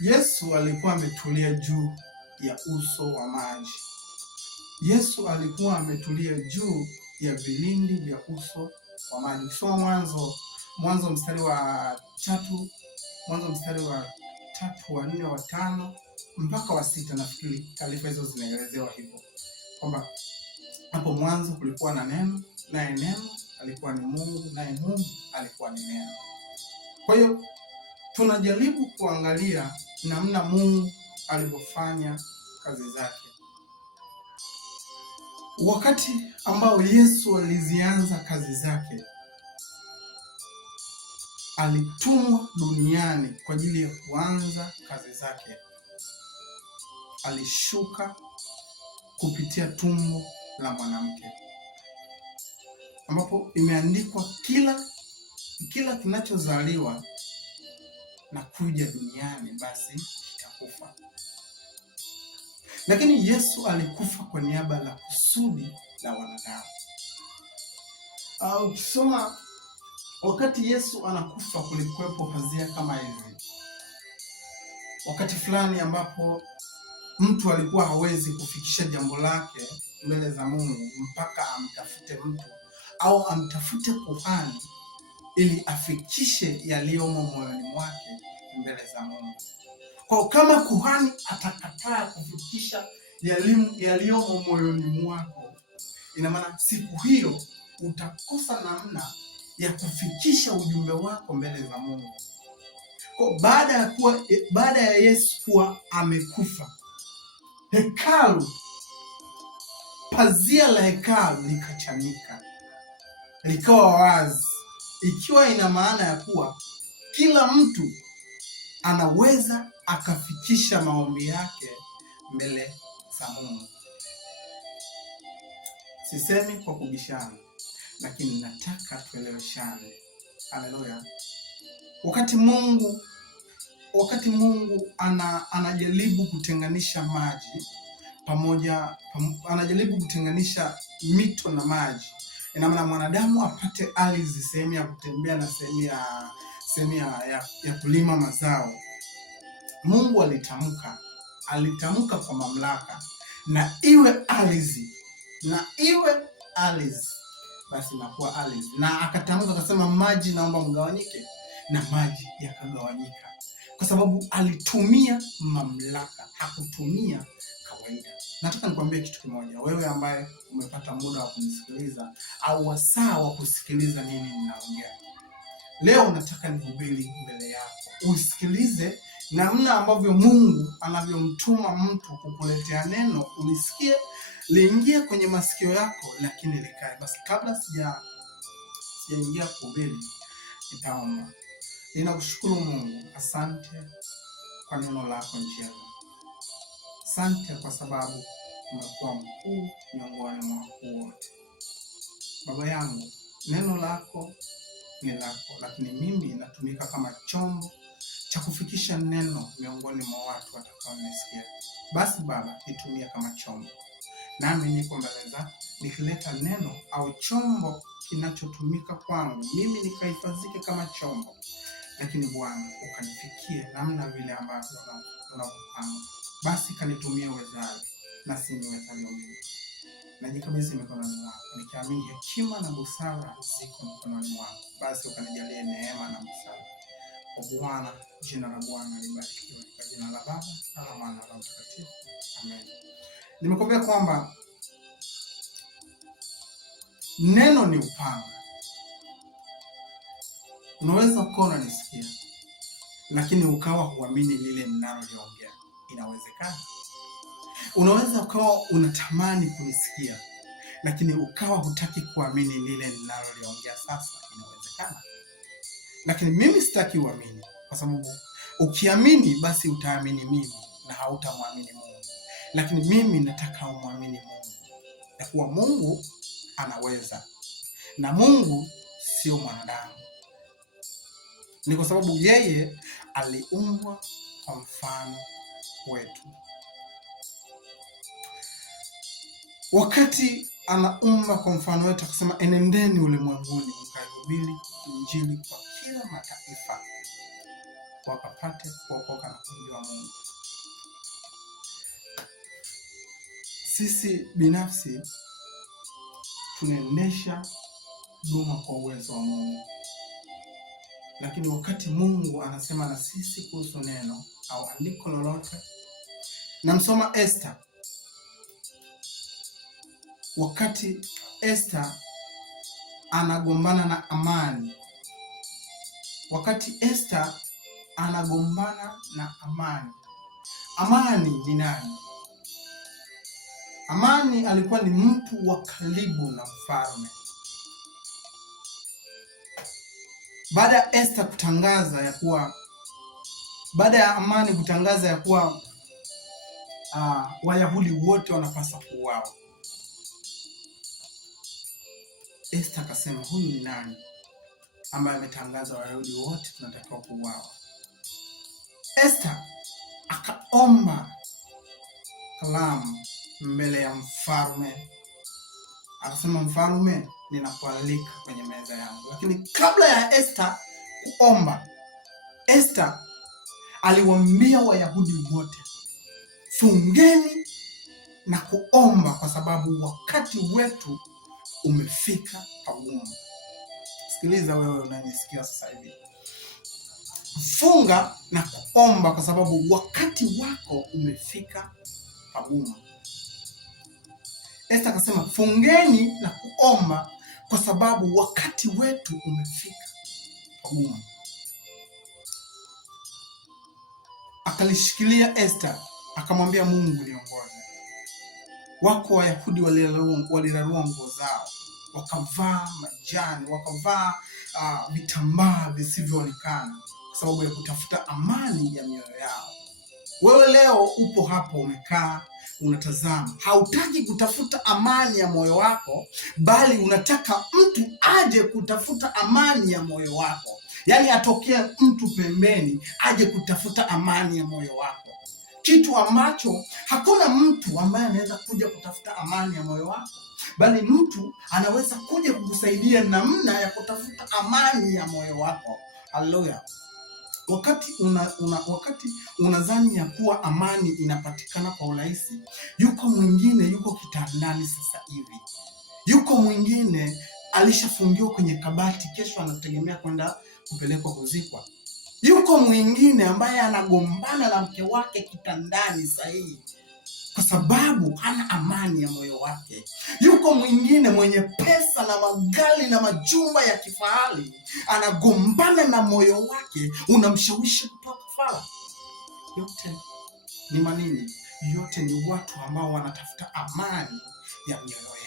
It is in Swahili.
Yesu alikuwa ametulia juu ya uso wa maji. Yesu alikuwa ametulia juu ya vilindi vya uso wa maji. Ukisoma Mwanzo mstari wa 3, Mwanzo mstari wa 3, wa 4, wa 5 mpaka wa 6, nafikiri taarifa hizo zinaelezewa hivyo kwamba hapo mwanzo kulikuwa na neno, naye neno alikuwa ni Mungu, naye Mungu alikuwa ni neno. Kwa hiyo tunajaribu kuangalia namna Mungu alivyofanya kazi zake. Wakati ambao Yesu alizianza kazi zake, alitumwa duniani kwa ajili ya kuanza kazi zake. Alishuka kupitia tumbo la mwanamke, ambapo imeandikwa kila kinachozaliwa na kuja duniani basi kitakufa. Lakini Yesu alikufa kwa niaba la kusudi la wanadamu. Ukisoma wakati Yesu anakufa, kulikuwepo pazia kama hivi. Wakati fulani ambapo mtu alikuwa hawezi kufikisha jambo lake mbele za Mungu mpaka amtafute mtu au amtafute kuhani ili afikishe yaliyomo moyoni mwake mbele za Mungu. Kwa kama kuhani atakataa kufikisha yaliyomo moyoni mwako, ina maana siku hiyo utakosa namna ya kufikisha ujumbe wako mbele za Mungu. Kwa baada ya Yesu kuwa amekufa, hekalu, pazia la hekalu likachanika, likawa wazi, ikiwa ina maana ya kuwa kila mtu anaweza akafikisha maombi yake mbele za Mungu. Sisemi kwa kubishana, lakini nataka tueleweshane. Haleluya. Wakati Mungu anajaribu kutenganisha maji anajaribu kutenganisha mito na maji, ina maana mwanadamu apate ardhi, sehemu ya kutembea na sehemu ya kulima mazao. Mungu alitamka kwa mamlaka, na iwe ardhi, basi inakuwa ardhi. Na akatamka akasema, maji naomba mgawanyike, na maji yakagawanyika, kwa sababu alitumia mamlaka, hakutumia kawaida. Nataka nikwambie kitu kimoja, wewe ambaye umepata muda wa kunisikiliza au wasaa wa kusikiliza nini ninaongea leo. Nataka nihubiri mbele yako, usikilize namna ambavyo Mungu anavyomtuma mtu kukuletea neno, ulisikie, liingie kwenye masikio yako, lakini likae. Basi kabla sijaingia kuhubiri, nitaomba. Ninakushukuru Mungu, asante kwa neno lako njema. Asante kwa sababu umekuwa mkuu miongoni mwa wakuu wote. Baba yangu, neno lako ni lako, lakini mimi natumika kama chombo cha kufikisha neno miongoni mwa watu watakaonisikia. Basi Baba, nitumie kama chombo, nami niko mbele zako nikileta neno au chombo kinachotumika kwangu, mimi nikahifadhike kama chombo, lakini Bwana ukanifikie namna vile ambavyo unavyopanga. Basi kanitumie uwezavyo, na si niwezavyo mimi. Najikabidhi mikononi mwako, nikiamini hekima na busara ziko mikononi mwako. Basi ukanijalie neema na busara. Kwa Bwana, jina la Bwana libarikiwe. Kwa jina la Baba na la Mwana na Roho Mtakatifu. Amen. Nimekuambia kwamba neno ni upanga. Unaweza ukawa unanisikia, lakini ukawa huamini lile ninaloliongea. Inawezekana. Unaweza ukawa unatamani kunisikia, lakini ukawa hutaki kuamini lile ninaloliongea sasa. Inawezekana. Lakini mimi sitaki uamini, kwa sababu ukiamini basi utaamini mimi na hautamwamini Mungu. Lakini mimi nataka umwamini Mungu, ya kuwa Mungu anaweza, na Mungu sio mwanadamu. Ni kwa sababu yeye aliumbwa kwa mfano wetu. Wakati anaumba kwa mfano wetu, akasema, enendeni ulimwenguni mkaihubiri Injili kwa kila mataifa. wakapate kuokoka na kumjua Mungu. Sisi binafsi tunaendesha huduma kwa uwezo wa Mungu, lakini wakati Mungu anasema na sisi kuhusu neno au andiko lolote, namsoma Esther. Wakati Esther anagombana na Amani, Amani ni nani? Amani alikuwa ni mtu wa karibu na mfalme. Baada ya Amani kutangaza ya kuwa Wayahudi wote wanapaswa kuuawa, Esther akasema, huyu ni nani ambaye ametangaza Wayahudi wote tunatakiwa kuuawa? Esther akaomba kalamu mbele ya mfalme, akasema, mfalme, ninakualika kwenye meza yangu. Lakini kabla ya Esther kuomba, Esther aliwaambia Wayahudi wote, fungeni na kuomba kwa sababu wakati wetu umefika pagumu. Sikiliza wewe unanisikia sasa hivi, funga na kuomba kwa sababu wakati wako umefika pagumu. Esther akasema, fungeni na kuomba kwa sababu wakati wetu umefika pagumu. Akalishikilia Esther, akamwambia Mungu niongoze. Wako Wayahudi walirarua nguo zao, wakavaa majani, wakavaa vitambaa visivyoonekana kwa sababu ya kutafuta amani ya mioyo yao. Wewe leo upo hapo umekaa unatazama, hautaki kutafuta amani ya moyo wako, bali unataka mtu aje kutafuta amani ya moyo wako. Yaani atokee mtu pembeni aje kutafuta amani ya moyo wako, kitu ambacho hakuna mtu ambaye anaweza kuja kutafuta amani ya moyo wako, bali mtu anaweza kuja kukusaidia namna ya kutafuta amani ya moyo wako. Haleluya. Wakati unadhani ya kuwa amani inapatikana kwa urahisi, yuko mwingine yuko kitandani sasa hivi, yuko mwingine alishafungiwa kwenye kabati, kesho anategemea kwenda kupelekwa kuzikwa. Yuko mwingine ambaye anagombana na mke wake kitandani sahihi kwa sababu hana amani ya moyo wake. Yuko mwingine mwenye pesa na magari na majumba ya kifahari, anagombana na moyo wake, unamshawishi kutoa kafara. Yote ni manini? Yote ni watu ambao wanatafuta amani ya mioyo